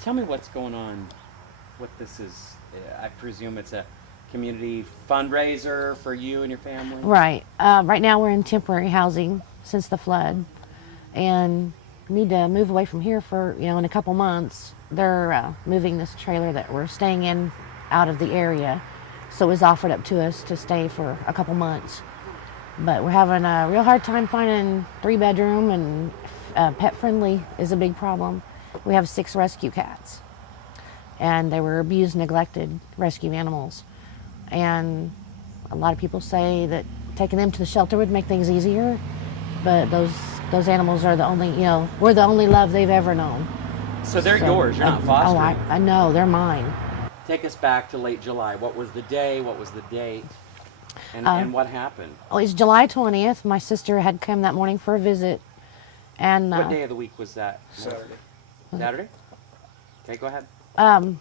Tell me what's going on, what this is. I presume it's a community fundraiser for you and your family? Right. Right now we're in temporary housing since the flood, and need to move away from here for, in a couple months. They're moving this trailer that we're staying in out of the area, so it was offered up to us to stay for a couple months. But we're having a real hard time finding 3-bedroom, and pet friendly is a big problem. We have 6 rescue cats, and they were abused, neglected rescue animals. And a lot of people say that taking them to the shelter would make things easier, but those animals are the only, we're the only love they've ever known. So they're yours, you're not fostering? Oh, I know, they're mine. Take us back to late July. What was the day? What was the date? And what happened? Oh, it's July 20th. My sister had come that morning for a visit. And what day of the week was that? Saturday. Saturday? Okay, go ahead.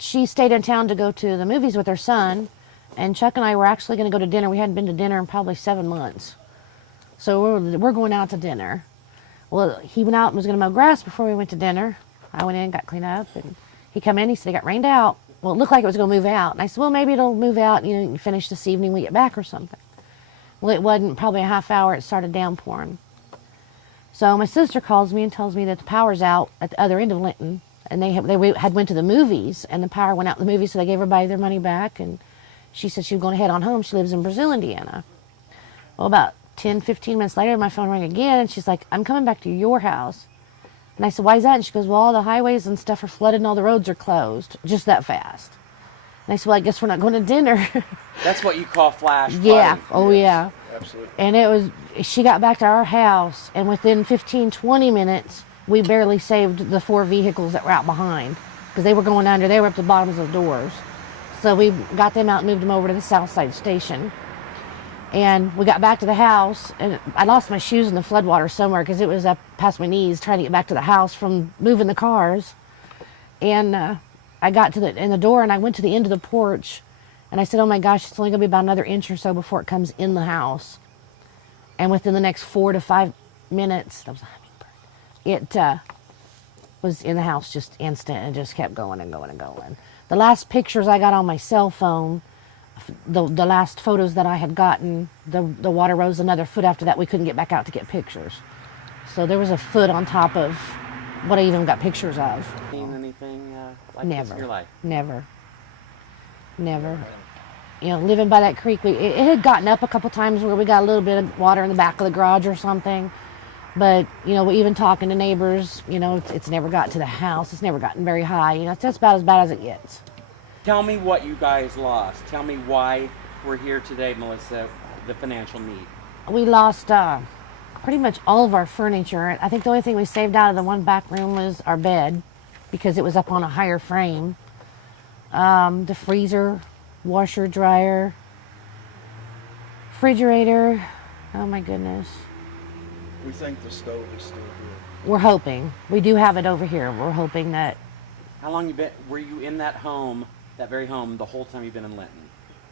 She stayed in town to go to the movies with her son, and Chuck and I were actually going to go to dinner. We hadn't been to dinner in probably 7 months. So we're going out to dinner. Well, he went out and was going to mow grass before we went to dinner. I went in, got cleaned up, and he come in, he said it got rained out. Well, it looked like it was going to move out. And I said, well, maybe it'll move out, you can finish this evening when we get back or something. Well, it wasn't probably a half hour, it started downpouring. So my sister calls me and tells me that the power's out at the other end of Linton. And they had went to the movies, and the power went out in the movies, so they gave everybody their money back. And she said she was going to head on home. She lives in Brazil, Indiana. Well, about 10, 15 minutes later, my phone rang again, and she's like, I'm coming back to your house. And I said, why is that? And she goes, well, all the highways and stuff are flooded and all the roads are closed, just that fast. And I said, well, I guess we're not going to dinner. That's what you call flash flooding. Yeah, oh yeah. Absolutely. And she got back to our house, and within 15, 20 minutes, we barely saved the 4 vehicles that were out behind, because they were going under. They were up to the bottoms of the doors. So we got them out and moved them over to the south side station. And we got back to the house, and I lost my shoes in the floodwater somewhere, because it was up past my knees trying to get back to the house from moving the cars. And I got to the door, and I went to the end of the porch, and I said, oh my gosh, it's only going to be about another inch or so before it comes in the house. And within the next 4 to 5 minutes, that was a it was in the house just instant, and just kept going and going and going. The last pictures I got on my cell phone, the last photos that I had gotten, the water rose another foot after that. We couldn't get back out to get pictures. So there was a foot on top of what I even got pictures of. Seen anything like Never. this in your life? Never. Never. Living by that creek, it had gotten up a couple times where we got a little bit of water in the back of the garage or something. But, even talking to neighbors, it's never got to the house. It's never gotten very high. It's just about as bad as it gets. Tell me what you guys lost. Tell me why we're here today, Melissa, the financial need. We lost pretty much all of our furniture. I think the only thing we saved out of the one back room was our bed, because it was up on a higher frame. The freezer, washer, dryer, refrigerator. Oh my goodness. We think the stove is still here. We're hoping. We do have it over here. We're hoping that. How long were you in that home, that very home, the whole time you've been in Linton?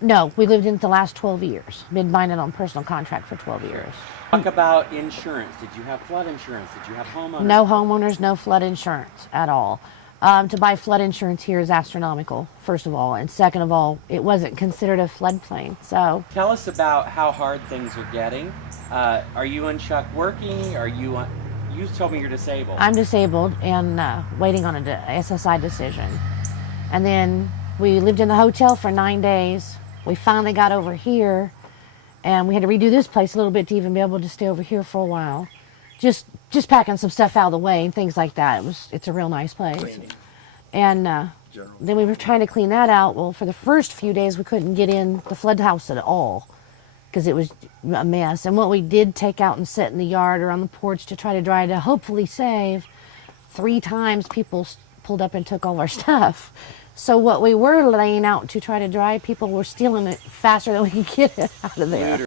No, we lived in it the last 12 years. Been buying it on personal contract for 12 years. Talk about insurance. Did you have flood insurance? Did you have homeowners? No homeowners, no flood insurance at all. To buy flood insurance here is astronomical, first of all. And second of all, it wasn't considered a floodplain. So tell us about how hard things are getting. Are you and Chuck working? You told me you're disabled. I'm disabled and waiting on a SSI decision. And then we lived in the hotel for 9 days. We finally got over here, and we had to redo this place a little bit to even be able to stay over here for a while. Just packing some stuff out of the way and things like that. It's a real nice place. Cleaning. And then we were trying to clean that out. Well, for the first few days, we couldn't get in the flood house at all, because it was a mess. And what we did take out and set in the yard or on the porch to try to dry, to hopefully save, 3 times people pulled up and took all our stuff. So what we were laying out to try to dry, people were stealing it faster than we could get it out of there.